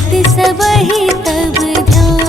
सबहि तब ध्यान।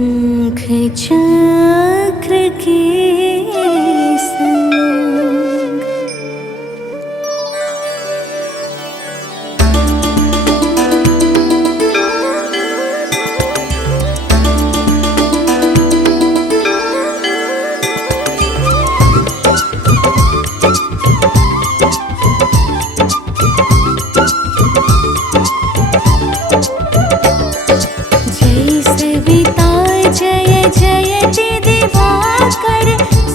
शंख चक्र के संग जय सविता जय जयति दिवाकर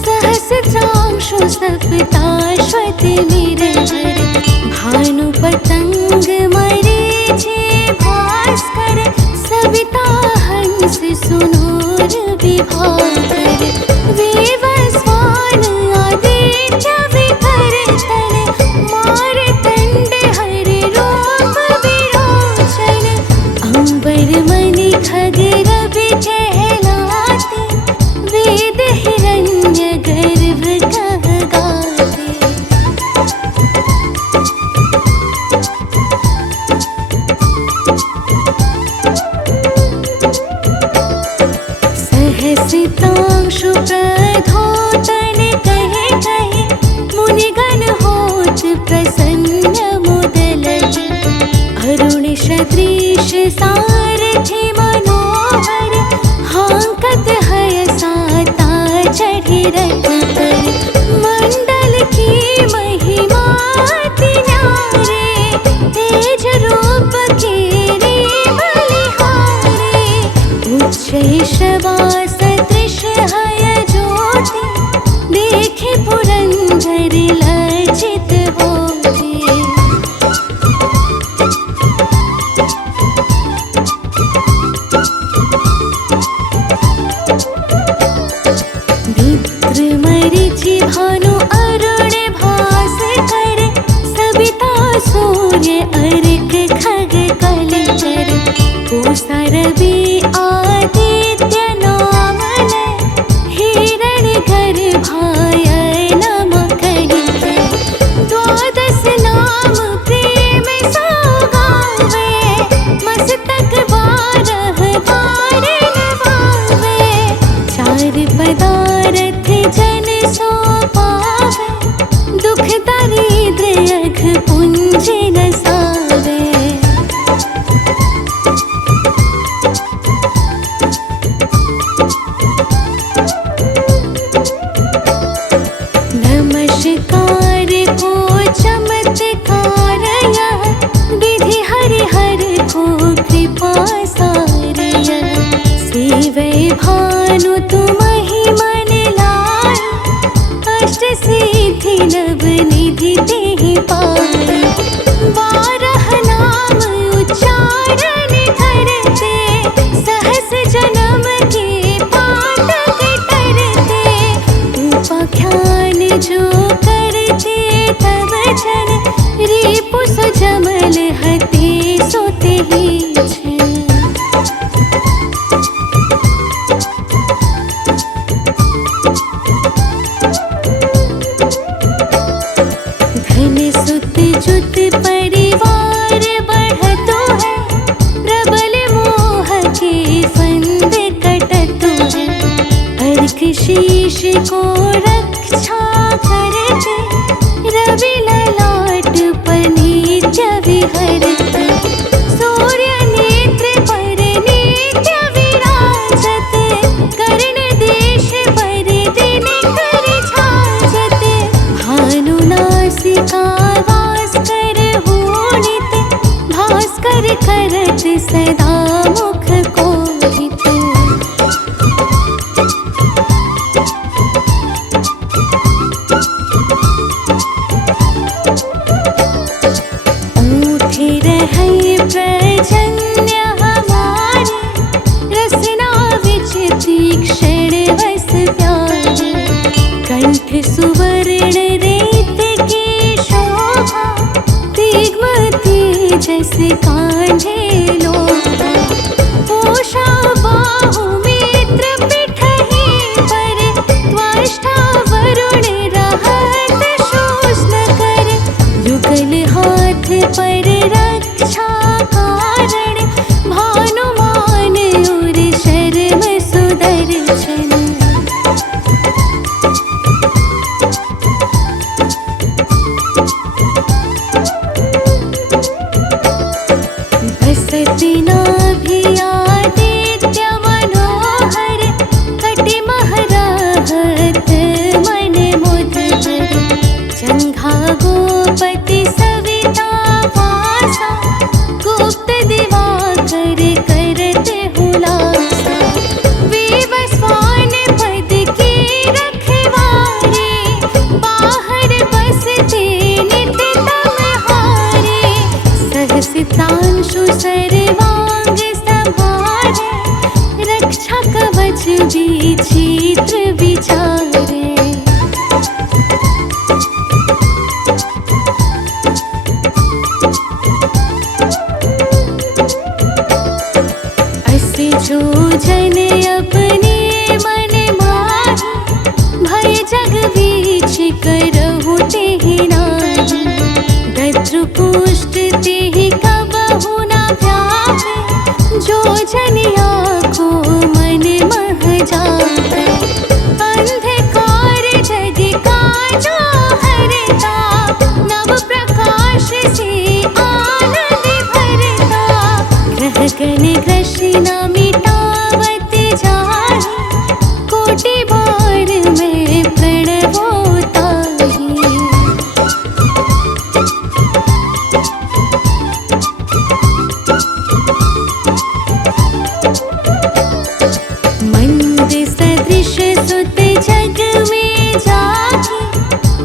सहस्रांशु सप्ताश्वति निरंतर भानु पतंग मरीचि भास्कर सविता हंस सुनूर विभाकर वेवस्वान आदित्य विकर तन मारतंड हरि रूप विरोचन अंबर मणि खगेर कहलाते वेद हिरण्य गर्भ कह गाते। सहसितांशु प्रधोतन कहे कहे मुनिगण होत प्रसन्न मुदलहि अरुण सदृश सारथि मनोहर हांकत हय साता चढ़ि रथ पर मंडल की महिमा अति न्यारे तेज रूप केरे बलिहारे उच्च शबा सदृश हय ज्योति देखे पुरंदर लज्जित होते। मित्र मरीचि भानु अरुण भास्कर सविता सूर्य अर्क खग कलचर पूषा रवि आदित्य नाम लय हिरण गर्भाय नम कहिके द्वादश नाम प्रेम सौगावे मस्तक बारह बार नवावे चार पदारथ जन सो पावे दुख दारिद्र्य अघ पुंज नसावे। नमस्कार को चमत्कार यह विधि हरिहर को कृपा सार यह सेवै भानु तुमहि मन लाय अष्ट सिद्धि नव निधि देहि पाय बारह नाम उच्चारण करते सहस जन्म के पातक तरते उपाख्यान जो करते तब जन रिपु सुजमल हते सोते ही छन। धन सुत जुत परिवार बढ़तो है प्रबल मोह के फंद कटतो है अर्क शीश को रक्षा करते रवि ललाट पर नित्य विहरते सूर्य नेत्र पर नित्य विराजते कर्ण देश पर दिन कर छाजते भानु नासिका वास कर होनित भास्कर करत सदा मुख कोहित। ऊठे रह जाहि, कोटि बार मैं प्रणवोताहि। मंद सदृश सुत जग में जाहि,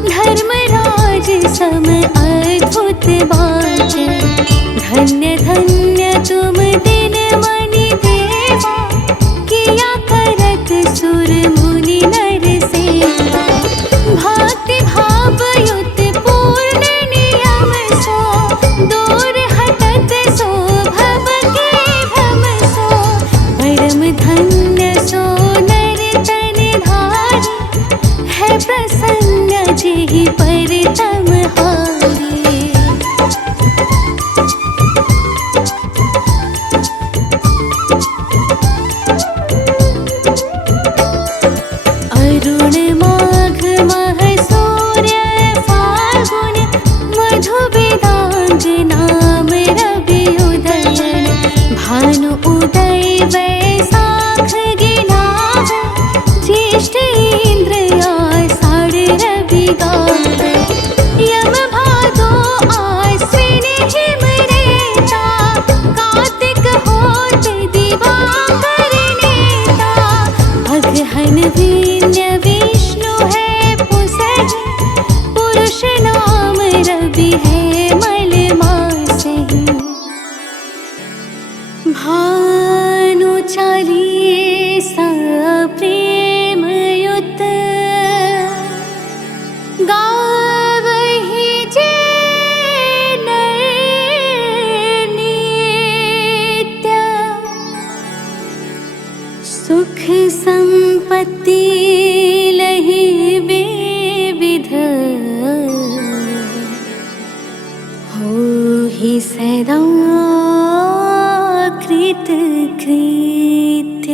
धर्मराज सम अद्भुत बाटे। धन्य धन्य तुम दिन मनि देवा, किया करत सुर मुनि नर सेवा। भक्ति भाव युत पूर्ण नियम सो, दूर हटत सो भव के भ्रम सो। परम धन्य सो नर तन धारी, है प्रसन्न जेहि पर तम हारी। अरुण माघ मह सूर्य फाल्गुन, मधु वेदांग नाम रवि उदयन। भानु उदय वैशाख गिनावे, ज्येष्ठ इंद्र आषाढ़ रवि गावे। यम भादो आश्विन हिम रेता, कार्तिक होत दिवाकर नेता। अगहन वीर्य विष्णु है पुसहि, पुरुष नाम रवि है मल मासहि। भानु चालीसा प्रेम युत, गावहि जे नर नित्य। सुख संपत्ति लहि विविध, होहि सदा कृत कृत्य।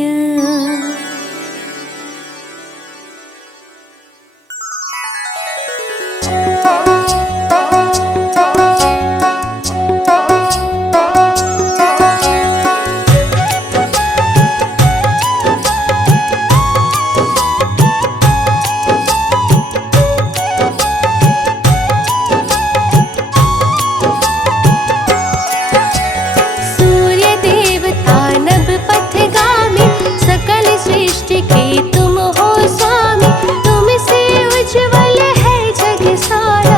सूर्य देवता नभ पथगामी, सकल सृष्टि के तुम हो स्वामी। तुमसे उज्ज्वल है जग सारा,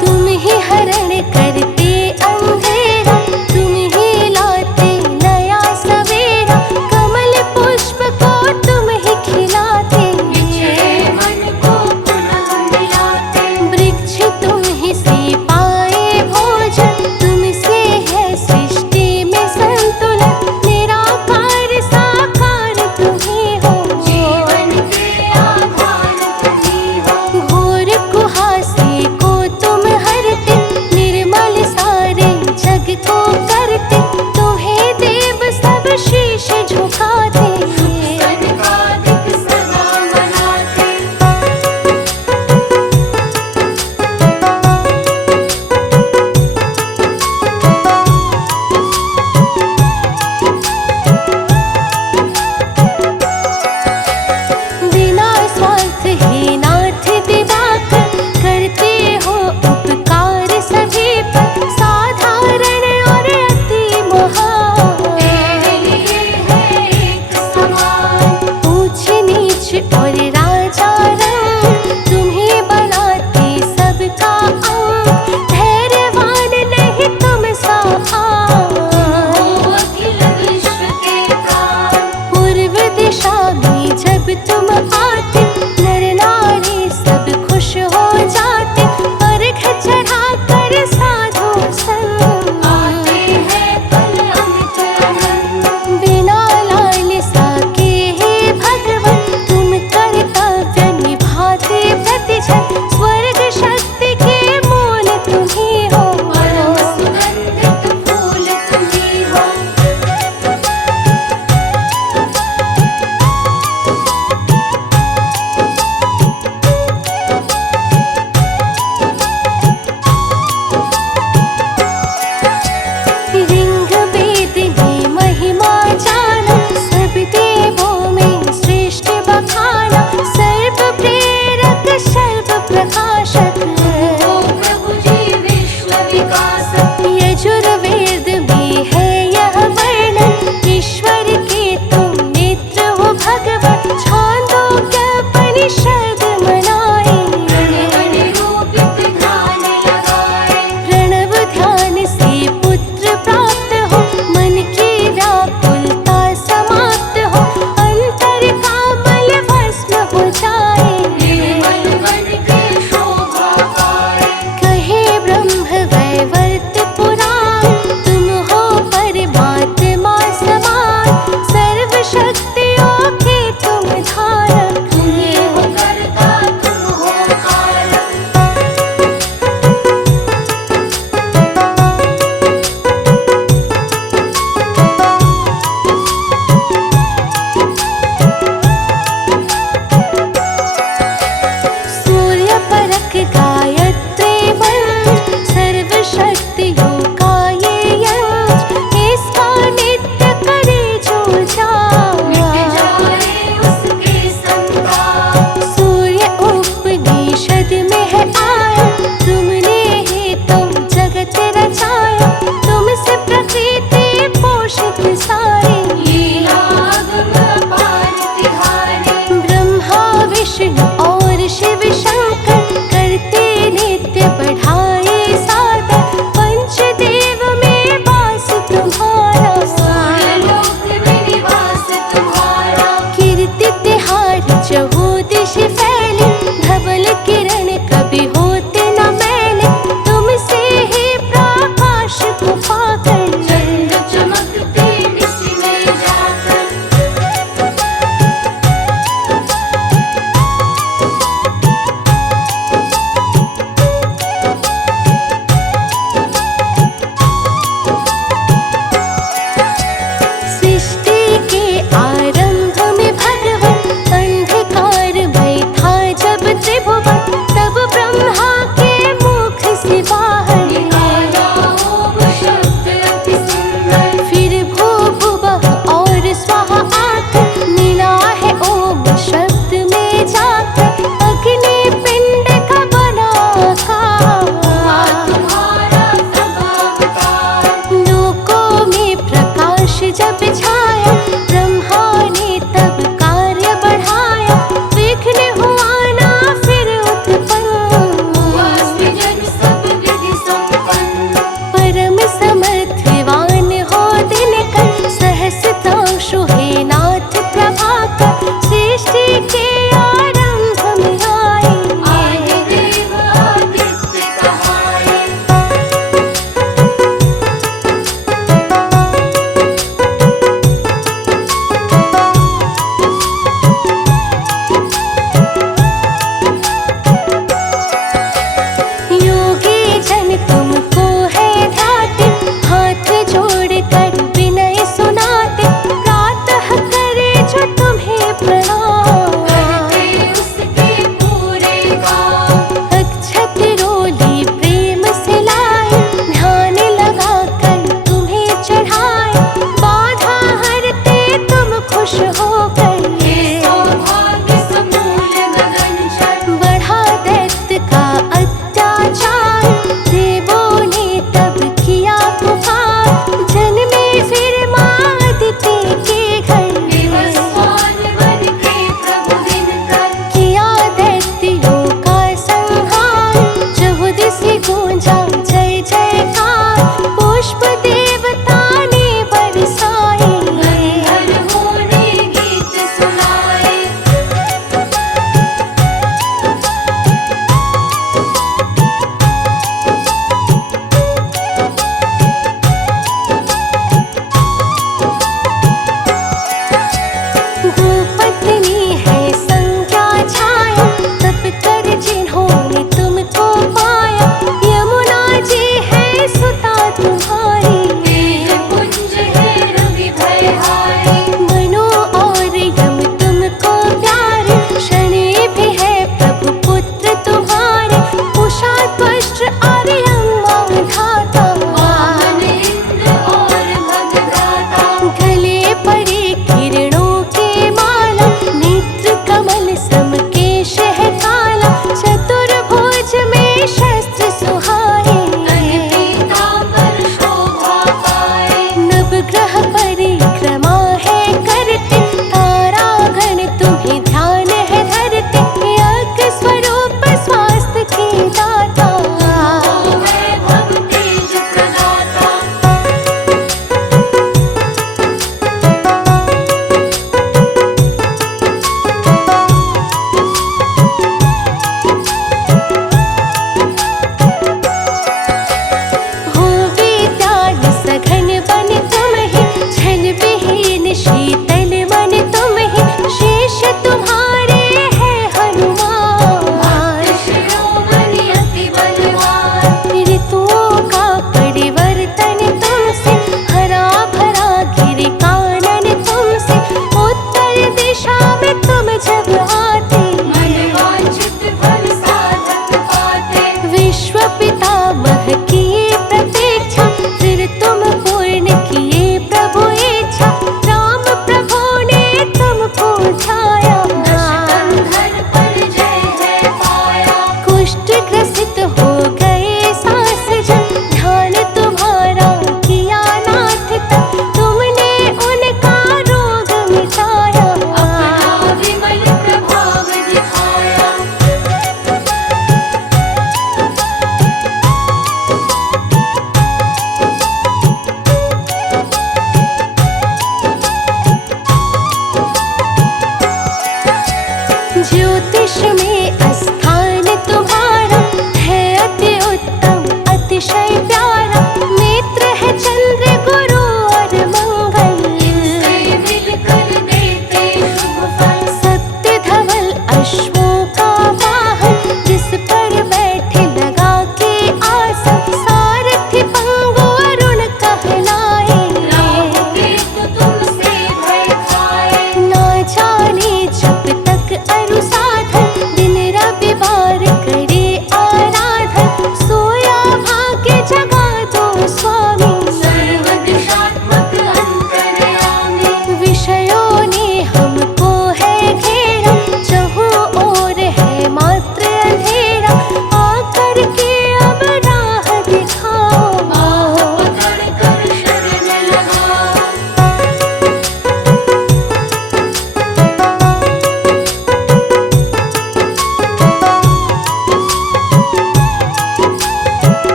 तुम ही हरण करते अंधेरा। तुम ही लाते नया सवेरा, कमल पुष्प को तुम ही खिलाते। वृक्ष तुम ही से पाए भोजन, तुमसे है सृष्टि में संतुलन। निराकार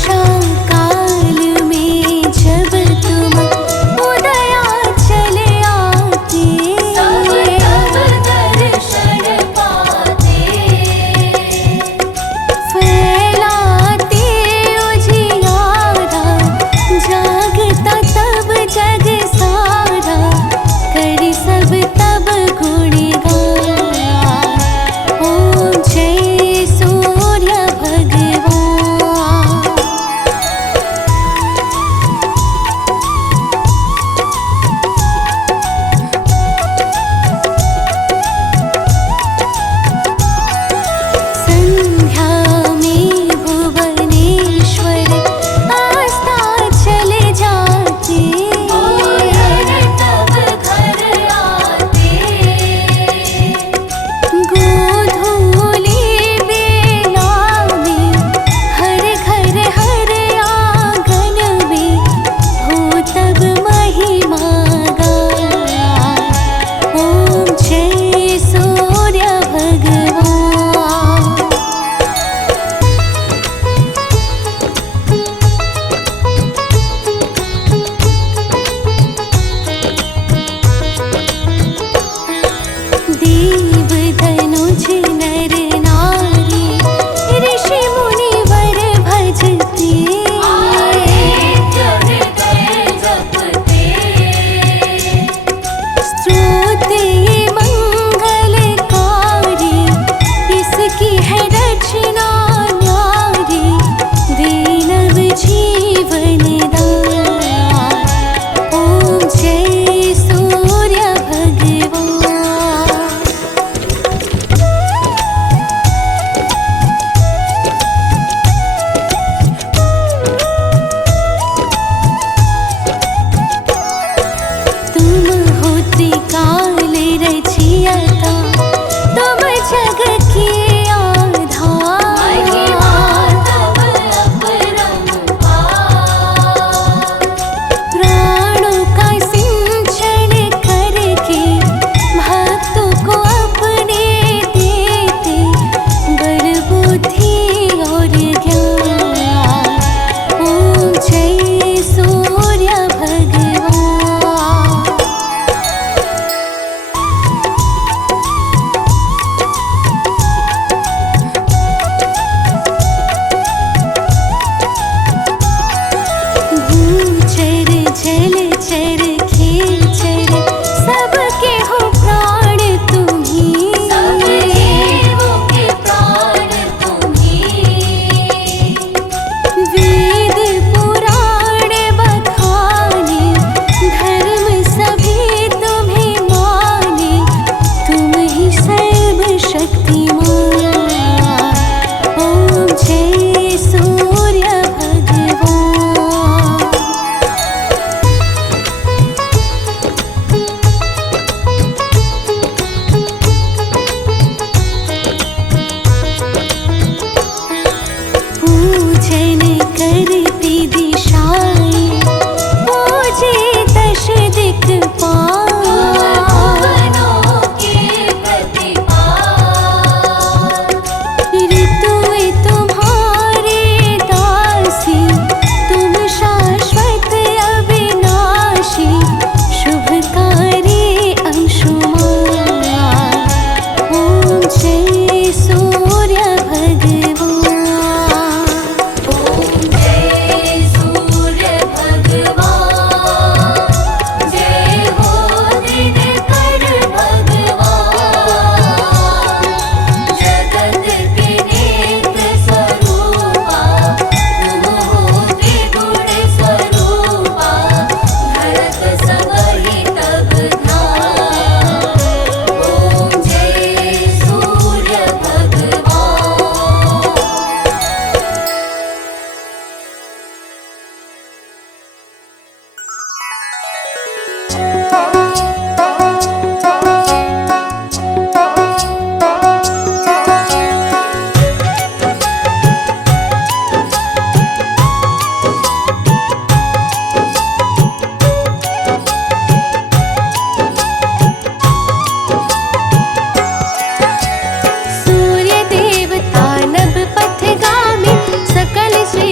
उषा काल में जब तुम उदया चले आते, सब तब दर्शन पाते। फैलाते उजियारा, जागता तब जग सारा, करी सब तब गुणगान। ओम जय सूर्य भगवान।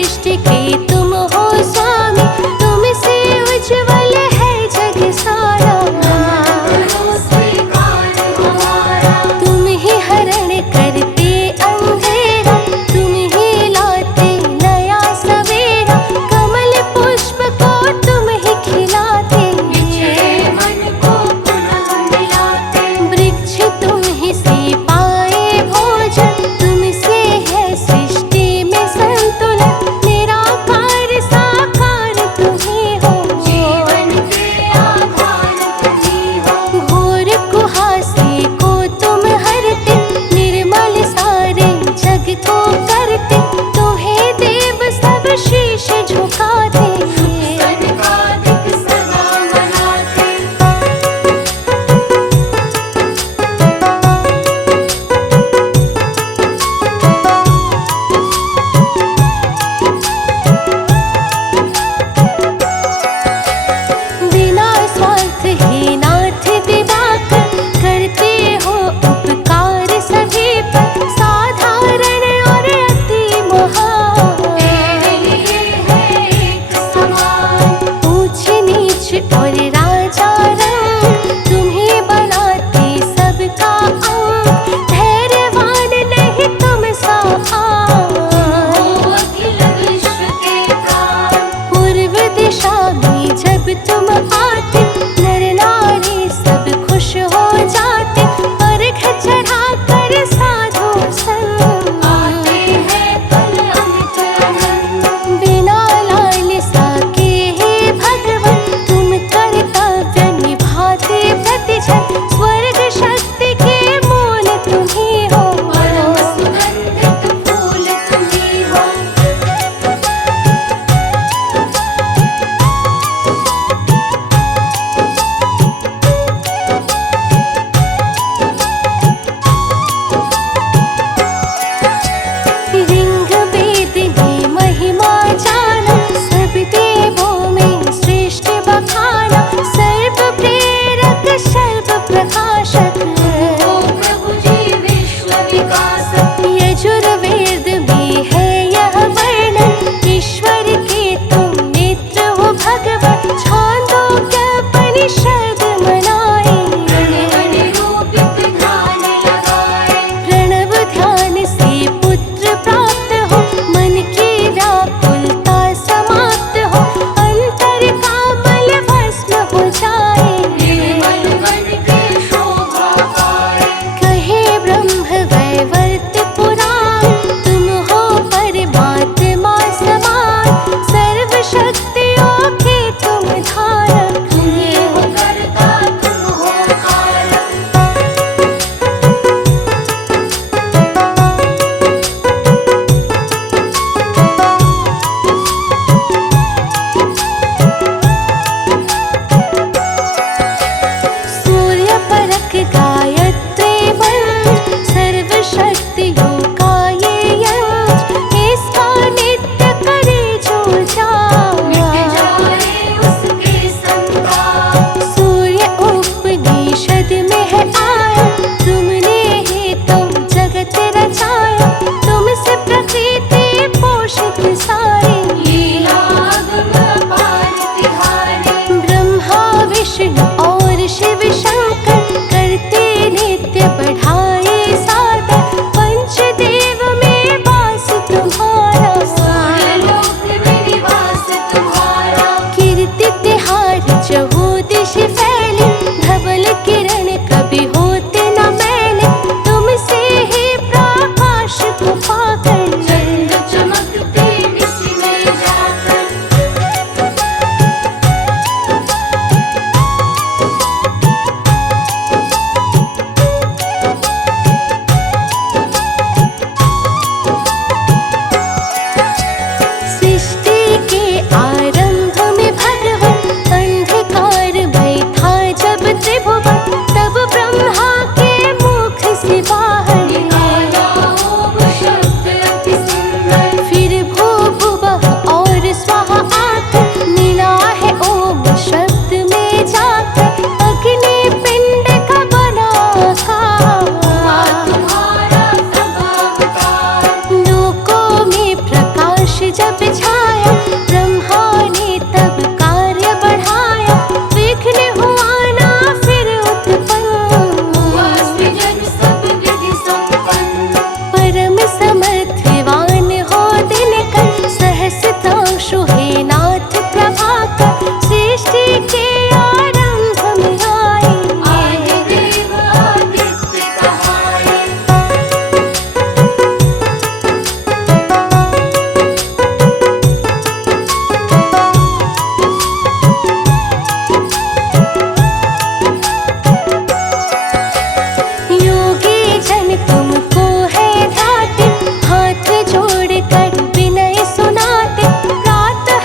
सृष्टि के तुम हो स्वामी, तुमसे उज्ज्वल है जग सारा। तुम ही हरण करते अंधेरा, तुम ही लाते नया सवेरा, कमल पुष्प को तुम ही खिलाते, मन को पुनः मिलाते। वृक्ष तुम ही से पाए भोजन, तुमसे है सृष्टि में संतुलन, निराकार सुझाया, ब्रह्मा ने तब कार्य बढ़ाया, विघ्न हुआ ना फिर उत्पन्न, हुआ सृजन सब विधि संपन्न। परम समर्थिवान हो दिनकर, सहस्त्रांशु हे नाथ प्रभाकर, सृष्टि के आरंभ में आए, आए देव आदित्य कहाए। योगी जन तुमको है ध्याते, हाथ जोड़ कर विनय सुनाते, प्रातः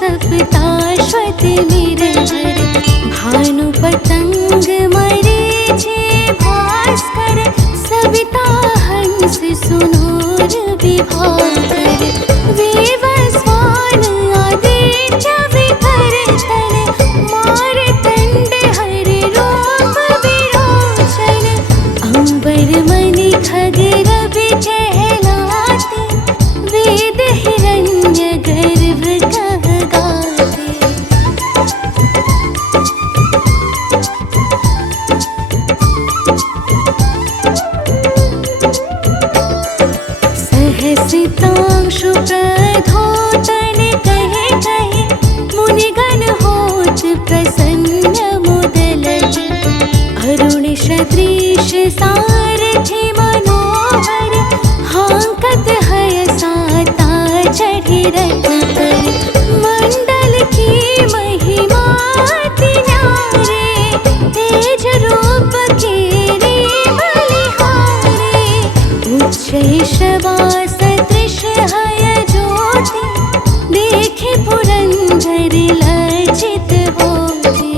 सप्ताश्वत निरहर भानु पतंग मरीचि भास्कर सविता हंस सुनूर विभाकर वेवस्वान आदित्य विकर्तन मारतंड हरि रूप विरोचन अंबर मणि खगरवि कहलाते वेद हिरण्य गर्भ कहगाते। सहसितांशु प्रधोतन कहे कहे मुनिगण होत प्रसन्न मुदलज अरुण सदृश सारथि मनोहर हांकत हय साता चढ़ि रथ पर मंडल की महिमा अति न्यारे तेज रूप केरे बलिहारे उच्च शवास दृश्य हय ज्योति देखे पुरंदर लज्जित होते।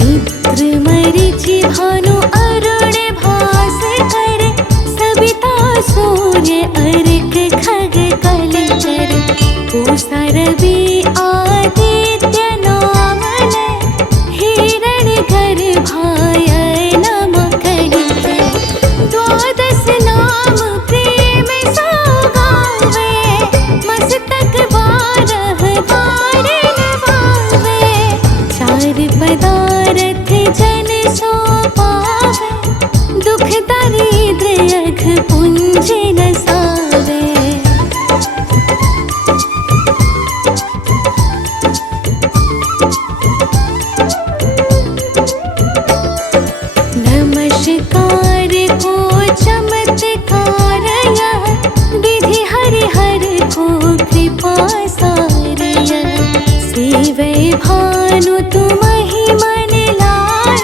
मित्र मरीचि भानु अरुण भास्कर सविता सूर्य अर्क खग कलचर पूषा रवि आदित्य नाम लय हिरण गर्भाय नम कहिके द्वादश नाम प्रेम सौगावे मस्तक बारह बार नवावे चार पदारथ जन सो पावे दुख दारिद्र्य अघ पुंज नसावे। नमस्कार को चमत्कार यह विधि हरिहर को कृपा सार यह सेवै भानु तुमहि मन लाय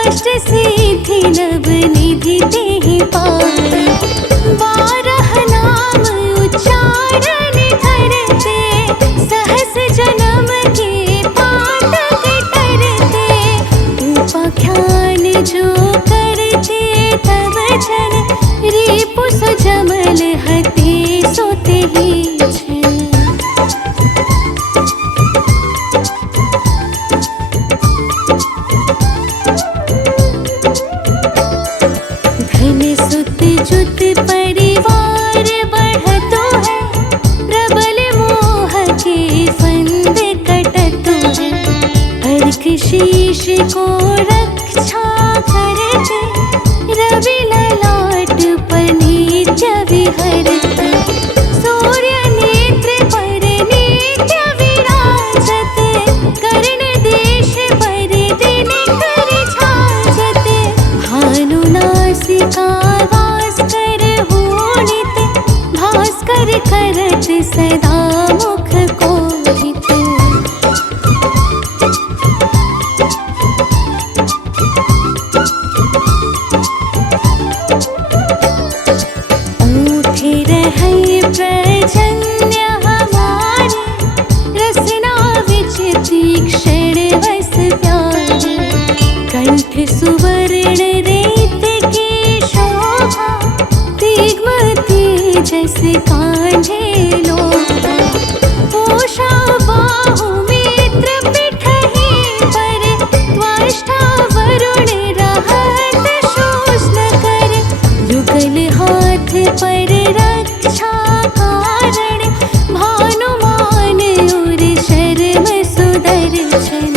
अष्ट सिद्धि नव निधि तेहि पाय बारह नाम उच्चारण करते सहस जन्म के पातक करते उपाख्यान जो करते तब जन रिपु सुजमल हते सोते ही छन। धन सुत जुत परिवार बढ़तो है प्रबल मोह के फंद कटतो है अर्क शीश को रक्षा करते रवि ललाट पर नित्य विहरते सूर्य नेत्र पर नित्य विराजत कर्ण देश पर दिन कर छाजत भानु नासिका वास कर होनित भास्कर करत सदा मुख कोहित। ऊठे रहै प्रजन्य हमारे रसना विच तीक्ष्ण वस प्यारे कंठ सुवर्ण रेत की शोभा दिग्म तेजस कांधे लोभा पूषा बाहु मित्र पिठहि पर त्वष्टा वरुण रहत शोषण कर युगल हाथ पर रक्षा कारण भानुमान और शर्म सुदर्शन।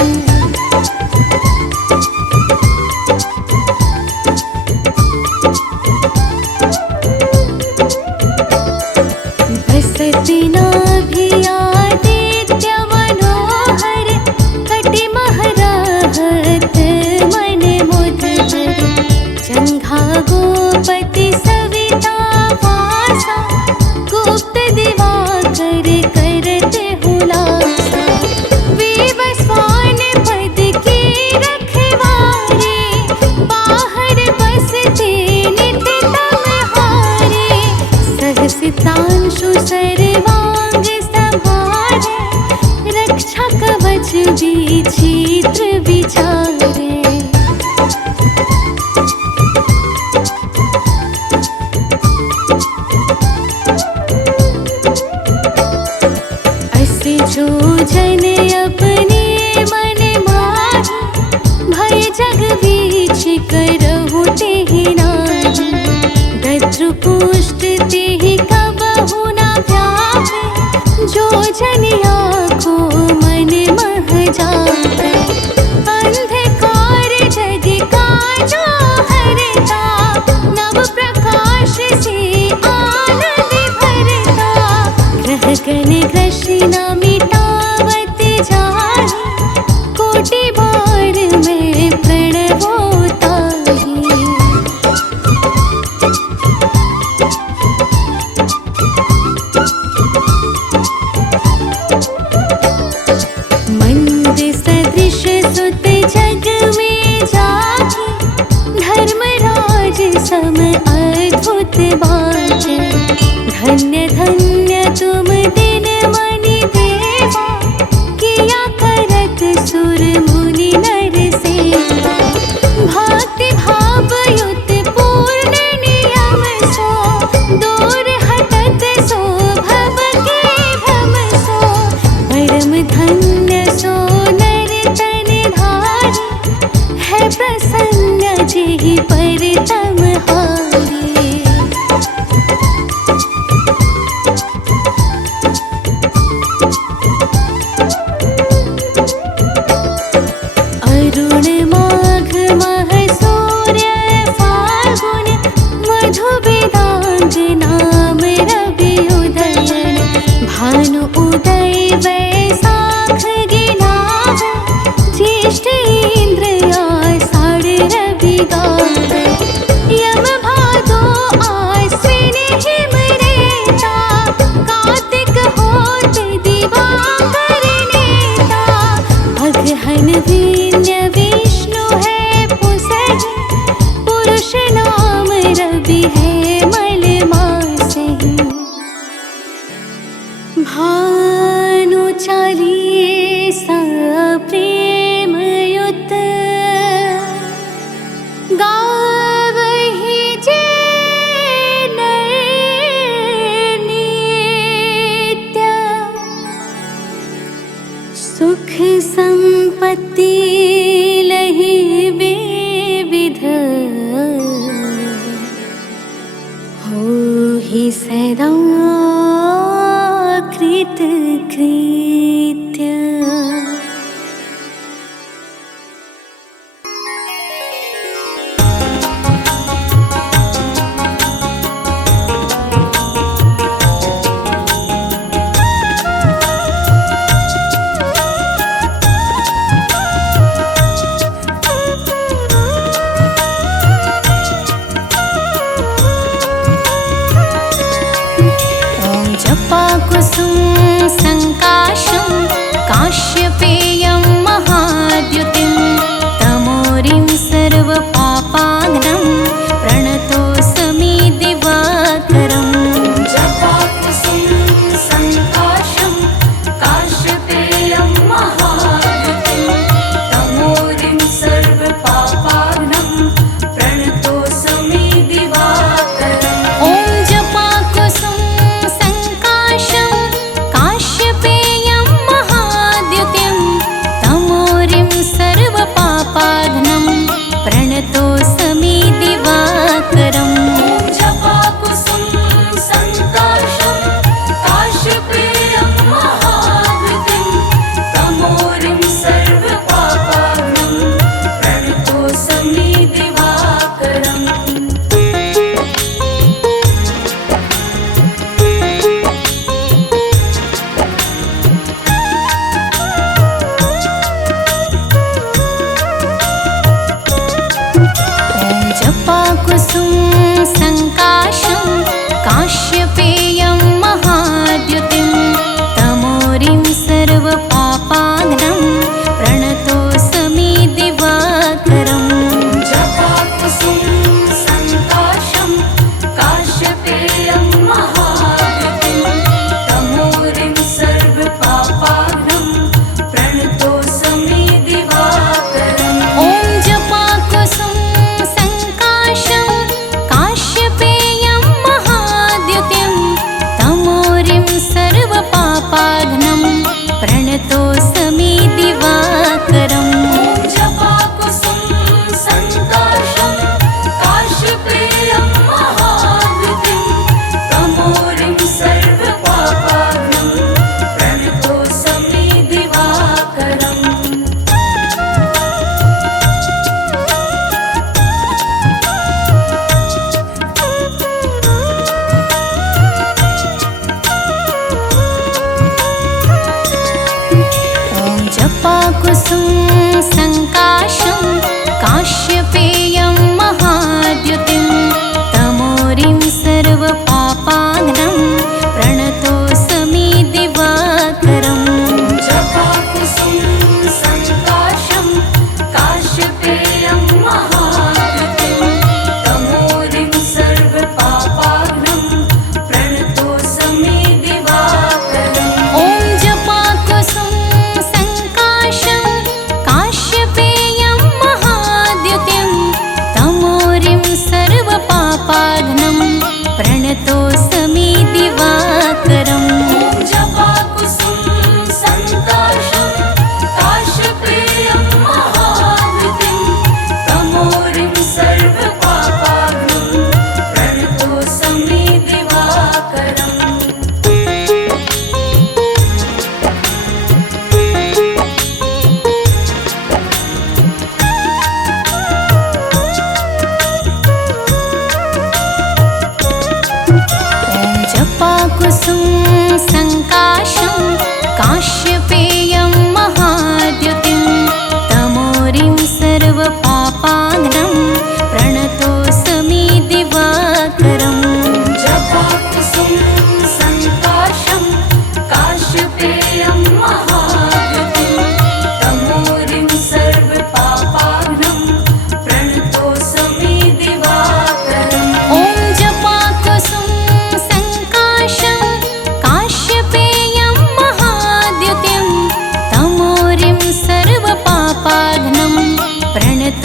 बीच करहु तेहि नाही, दद्रुपुष्ट तेहि कबहु न व्यापे, जो जनिया को मन मह जापे। अंधकार जग काजा हरता, नव प्रकाश से आनंद भरता। ग्रह गण ग्रसिन मिटावत जाहि, कोटि बार में प्रणवो ताहि। मंद सदृश सुत जग में जाहि, धर्मराज सम अद्भुत बाटे। धन्य धन्य तुम दिन मनि देवा, किया करत सुर मुनि नर सेवा। भक्ति भाव युत पूर्ण नियम सो, दूर हटत सो भव के भ्रम सो। परम धन्य सो नर तन धारी, है प्रसन्न जेहि पर तम हारी। अरुण माघ मह सूर्य फाल्गुन, मधु वेदांग नाम रवि उदयन। भानु उदय वैशाख गिनावे, ज्येष्ठ इंद्र आषाढ़ रवि गावे। यम भादो आश्विन हिम रेता, कार्तिक होत दिवाकर नेता। अगहन वीर्य विष्णु है पुसहि, पुरुष नाम रवि है मल मासहि। भानु चालीसा प्रेम युत, गावहि जे नर नित्य। सुख संपत्ति लहि विविध, होहि सदा कृत कृत्य। ॐ जपाकुसुम संकाशं, काश्यपेयं महाद्युतिं। तमोरिं सर्वपापाग्नं, प्रणतोऽस्मि दिवाकरम्। जपाकुसुम संकाशं, काश्यपेयं महाद्युतिं। तमोरिं सर्वपापाग्नं, प्रणतोऽस्मि दिवाकरम्। ॐ जपाकुसुम संकाशं, काश्यपेयं महाद्युतिं। तमोरिं सर्वपापाग्नं, प्रणतो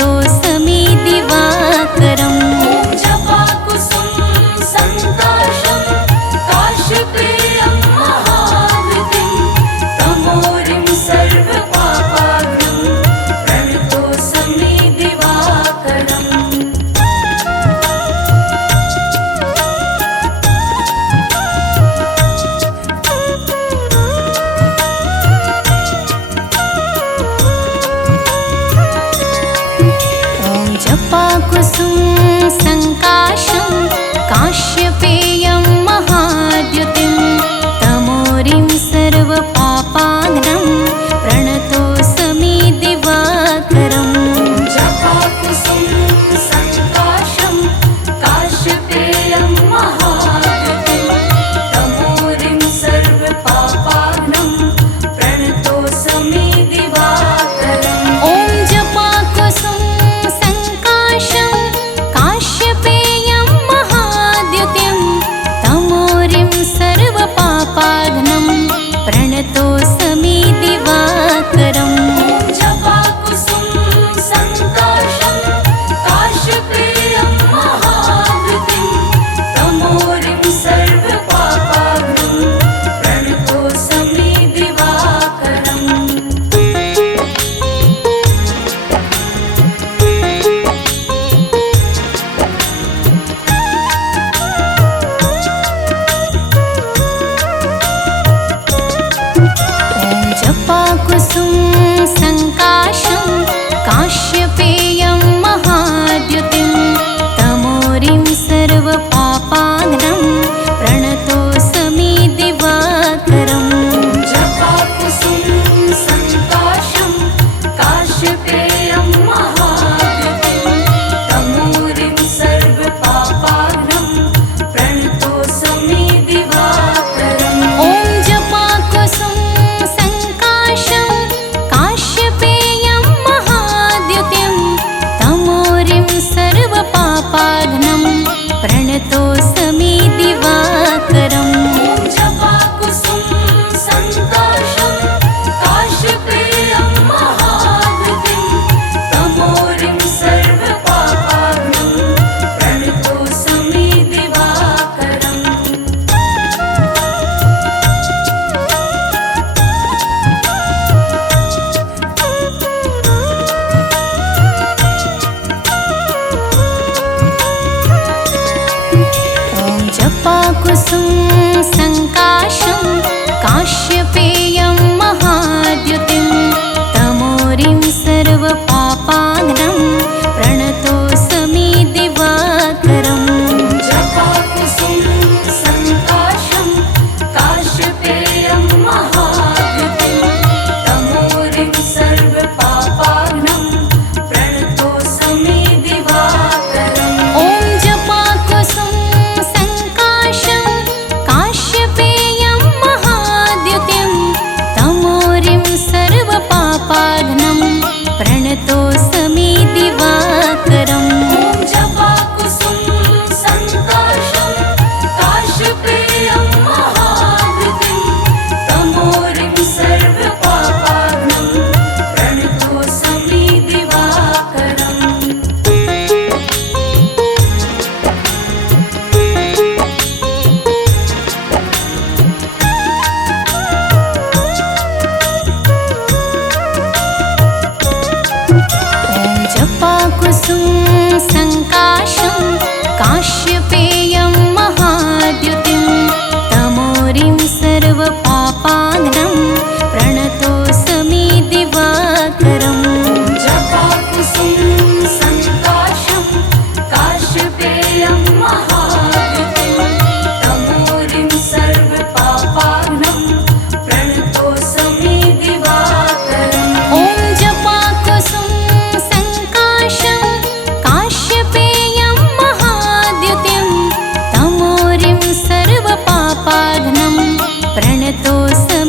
प्रणतोऽस्मि दिवाकरम्। ॐ जपाकुसुम सङ्काशं काश्यपेयं महावृतिं तमोरिं सर्वपापाग्नं प्रणतोऽस्मि दिवाकरम्। जपाकुसुम सङ्काशं काश्यपेयं महाद्युतिं तमोरिं सर्वपापाग्नं प्रणतोऽस्मि दिवाकरम्। जपाकुसुम सङ्काशं काश्यपेयं महावृतिं तमोरिं सर्वपापाग्नं प्रणतोऽस्मि दिवाकरम्। ॐ जपाकुसुम सङ्काशं काश्यपेयं महाद्युतिं तमोरिं सर्वपापाग्नं प्रणतोऽस्मि दिवाकरम्। जपाकुसुम सङ्काशं काश्यपेयं महावृतिं तमोरिं सर्वपापाग्नं प्रणतोऽस्मि दिवाकरम्। जपाकुसुम सङ्काशं काश्यपेयं महाद्युतिं तमोरिं सर्वपापाग्नं प्रणतोऽस्मि दिवाकरम्। जपाकुसुम सङ्काशं काश्यपेयं महावृतिं तमोरिं सर्वपापाग्नं प्रणतोऽस्मि दिवाकरम्। ॐ जपाकुसुम सङ्काशं काश्यपेयं महाद्युतिं तमोरिं सर्वपापाग्नं प्रणतोऽस्मि दिवाकरम्। जपाकुसुम सङ्काशं काश्यपेयं महावृतिं तमोरिं सर्वपापाग्नं प्रणतोऽस्मि दिवाकरम्। ॐ जपाकुसुम सङ्काशं काश्यपेयं महाद्युतिं तमोरिं सर्वपापाग्नं प्रणतोऽस्मि दिवाकरम्। जपाकुसुम सङ्काशं काश्यपेयं महावृतिं तमोरिं सर्वपापाग्नं प्रणतोऽस्मि दिवाकरम्। ॐ जपाकुसुम सङ्काशं काश्यपेयं महाद्युतिं तमोरिं सर्वपापाग्नं प्रणतोऽस्मि दिवाकरम्। जपाकुसुम सङ्काशं काश्यपेयं महावृतिं तमोरिं सर्वपापाग्नं प्रणतोऽस्मि दिवाकरम्। ॐ जपाकुसुम सङ्काशं काश्यपेयं महाद्युतिं तमोरिं सर्वपापाग्नं प्रणतोऽस्मि दिवाकरम्। जपाकुसुम सङ्काशं काश्यपेयं महावृतिं तमोरिं सर्वपापाग्नं प्रणतोऽस्मि दिवाकरम्। ॐ जपाकुसुम सङ्काशं काश्यपेयं महाद्युतिं तमोरिं सर्वपापाग्नं प्रणतोऽस्मि